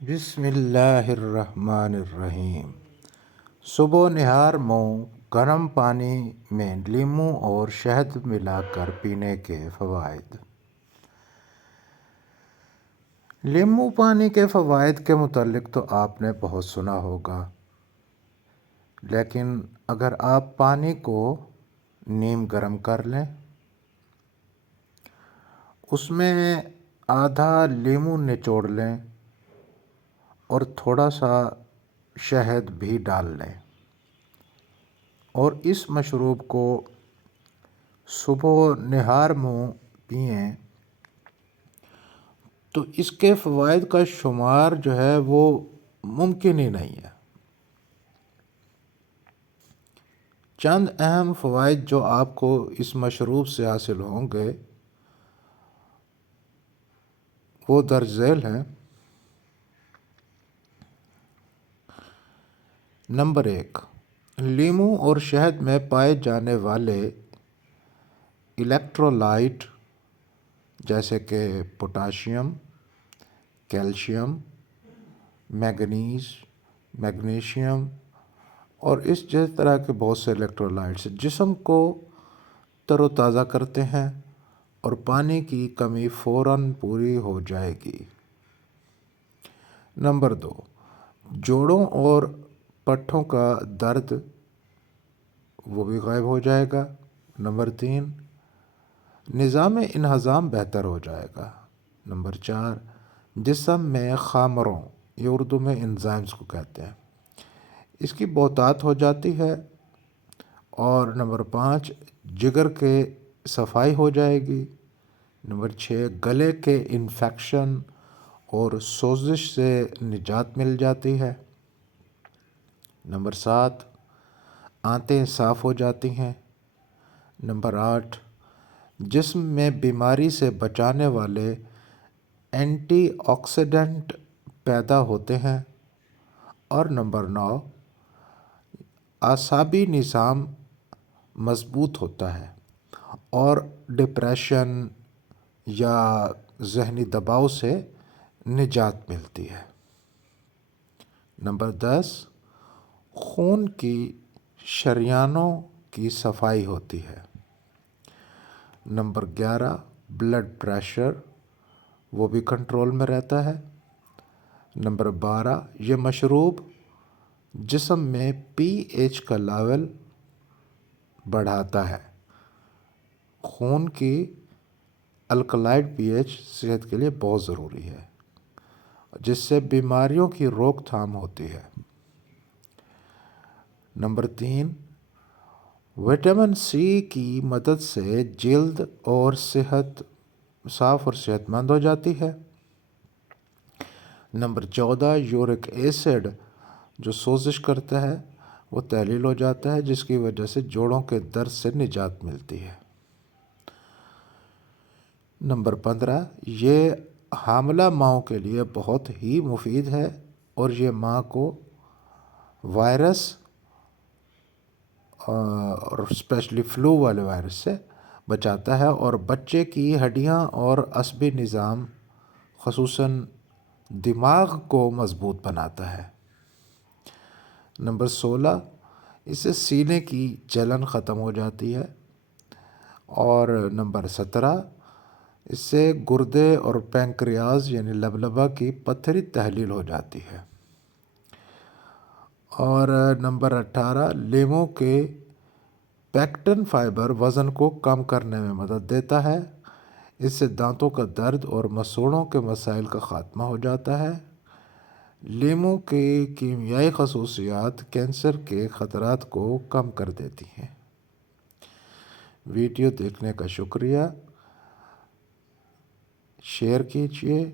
بسم اللہ الرحمن الرحیم۔ صبح و نہار منہ گرم پانی میں لیموں اور شہد ملا کر پینے کے فوائد۔ لیموں پانی کے فوائد کے متعلق تو آپ نے بہت سنا ہوگا، لیکن اگر آپ پانی کو نیم گرم کر لیں، اس میں آدھا لیموں نچوڑ لیں اور تھوڑا سا شہد بھی ڈال لیں اور اس مشروب کو صبح و نہار منہ پئیں تو اس کے فوائد کا شمار جو ہے وہ ممکن ہی نہیں ہے۔ چند اہم فوائد جو آپ کو اس مشروب سے حاصل ہوں گے وہ درج ذیل ہیں۔ نمبر 1، لیموں اور شہد میں پائے جانے والے الیکٹرولائٹ جیسے کہ پوٹاشیم، کیلشیم، میگنیشیم اور اس جیسے طرح کے بہت سے الیکٹرولائٹس جسم کو تر و تازہ کرتے ہیں اور پانی کی کمی فوراً پوری ہو جائے گی۔ نمبر 2، جوڑوں اور پٹھوں کا درد وہ بھی غائب ہو جائے گا۔ نمبر 3، نظام انہضام بہتر ہو جائے گا۔ نمبر 4، جسم میں خامروں، یہ اردو میں انزائمز کو کہتے ہیں، اس کی بہتات ہو جاتی ہے۔ اور نمبر 5، جگر کے صفائی ہو جائے گی۔ نمبر 6، گلے کے انفیکشن اور سوزش سے نجات مل جاتی ہے۔ نمبر 7، آنتیں صاف ہو جاتی ہیں۔ نمبر 8، جسم میں بیماری سے بچانے والے اینٹی آکسیڈنٹ پیدا ہوتے ہیں۔ اور نمبر 9، اعصابی نظام مضبوط ہوتا ہے اور ڈپریشن یا ذہنی دباؤ سے نجات ملتی ہے۔ نمبر 10، خون کی شریانوں کی صفائی ہوتی ہے۔ نمبر 11، بلڈ پریشر وہ بھی کنٹرول میں رہتا ہے۔ نمبر 12، یہ مشروب جسم میں پی ایچ کا لیول بڑھاتا ہے۔ خون کی الکلائڈ پی ایچ صحت کے لیے بہت ضروری ہے، جس سے بیماریوں کی روک تھام ہوتی ہے۔ نمبر 3، وٹامن سی کی مدد سے جلد اور صاف اور صحت مند ہو جاتی ہے۔ نمبر 14، یورک ایسڈ جو سوزش کرتا ہے وہ تحلیل ہو جاتا ہے، جس کی وجہ سے جوڑوں کے درد سے نجات ملتی ہے۔ نمبر 15، یہ حاملہ ماؤں کے لیے بہت ہی مفید ہے اور یہ ماں کو وائرس اور اسپیشلی فلو والے وائرس سے بچاتا ہے اور بچے کی ہڈیاں اور عصبی نظام خصوصاً دماغ کو مضبوط بناتا ہے۔ نمبر 16، اس سے سینے کی جلن ختم ہو جاتی ہے۔ اور نمبر 17، اس سے گردے اور پینکریاز یعنی لبلبہ کی پتھری تحلیل ہو جاتی ہے۔ اور نمبر 18، لیموں کے پیکٹن فائبر وزن کو کم کرنے میں مدد دیتا ہے۔ اس سے دانتوں کا درد اور مسوڑھوں کے مسائل کا خاتمہ ہو جاتا ہے۔ لیموں کی کیمیائی خصوصیات کینسر کے خطرات کو کم کر دیتی ہیں۔ ویڈیو دیکھنے کا شکریہ، شیئر کیجیے۔